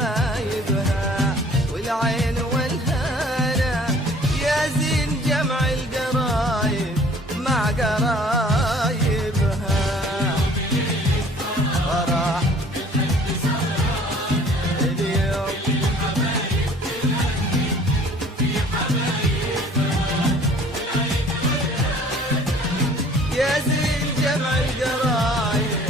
حبايبها والعين والهنا، يا زين جمع القرايب مع قرايبها. فرح اليوم يا زين جمع القرايب.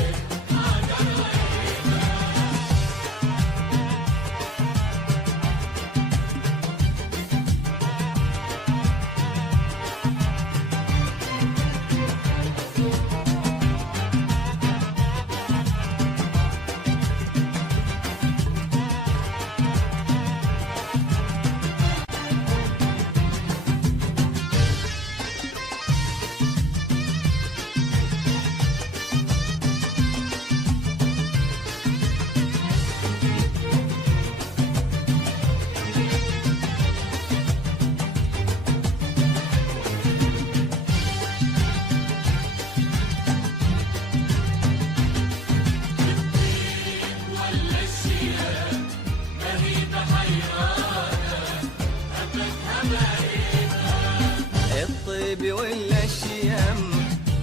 الطيب ولا الشيم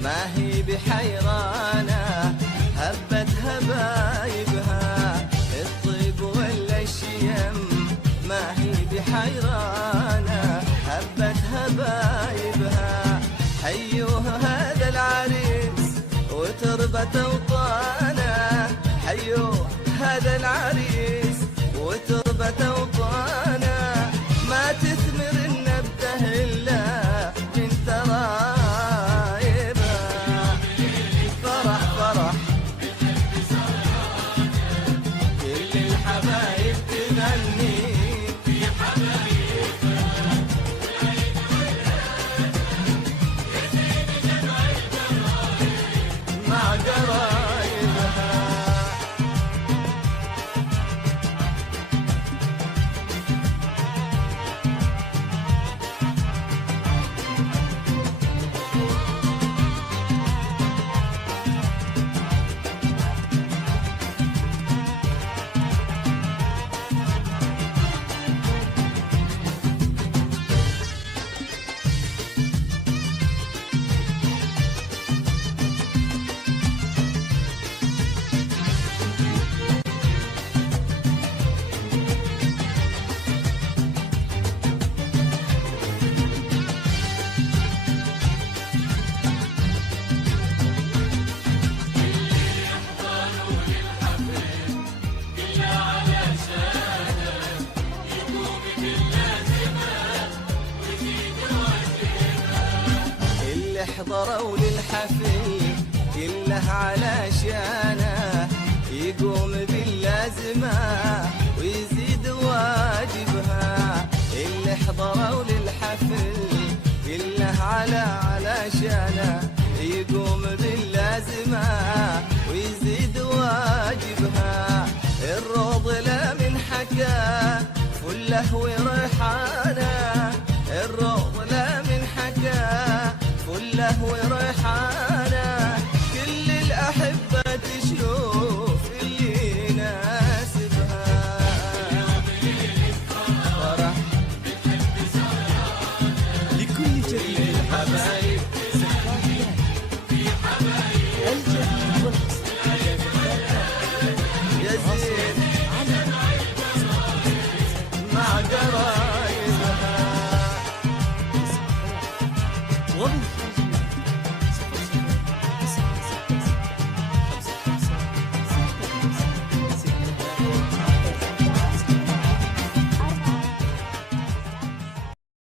ما هي بحيرانة، هبت هبايبها. الطيب ولا الشيم ما هي بحيرانة، هبت هبايبها. حيوه هذا العريس وتربة اوطانه، حيوه هذا العريس وتربة اوطانه. ما تثمر النبته الا من ترايبها. فرح فرح كل الحبايب تغني مع قرايبها. حضروا للحفل كله علشانه، يقوم باللازمة ويزيد واجبها. اللي حضروا للحفل كله علشانه، يقوم باللازمة ويزيد واجبها. الروض لا من حكاه فله وريحانه، الروض لا من حكاه فله وريحانه. كل الأحبة تشوف اللي يناسبها. فرح لكل جميع الحبايب، الجميل والحسن يا زين مع قرايبها. ومن